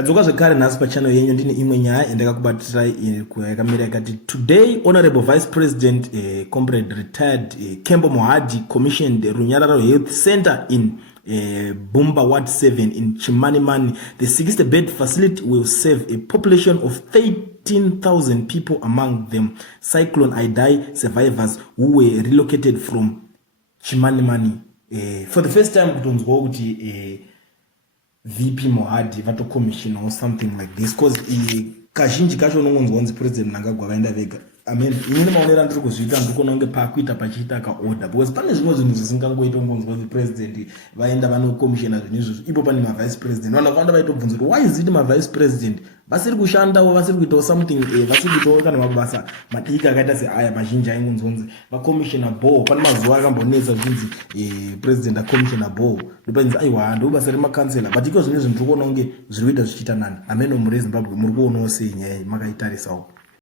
Tadzoka zvekare nhasi pachannel yenyu ndine imwe nyaya yandakakubatirai yakamira yakati today honorable vice president comrade retired Kembo Mohadi commissioned Runyararo Health Center in Bumba Ward 7 in Chimanimani. The 60-bed facility will serve a population of 13,000 people, among them Cyclone Idai survivors who were relocated from Chimanimani. For the first time kutonzwa kuti VP Mohadi vato commission or something like this, because kazhinji kacho unongonzwa kunzi president Mnangagwa vaenda vega. Amen. Inini maonera ndiri kuzviita ndikuona kunge pakuita pachiita kaorder, because pane zvimwe zvinhu zvisingangoita ungonzwa kuti president vaenda vanokomishina zvinhu izvozvo, ipo pane mavice president vanokanda vaitobvunza kuti why is it mavice president vasiri kushandawo, vasiri kuitawo something, vasiri kuitawo kana mabasa madiki akaita seaya mazhinji aingonzwa kunzi vakomishina ball. Pane mazuva akambonetsa zvinzi president akomishina ball, ndopanzi aiwa ndobasa remakansela, but iko zvine zvinhu tiri kuona kunge zviri kuita zvichiita nani. Ameno muri Zimbabwe muri kuonawo sei nyaya iyi makaitarisawo?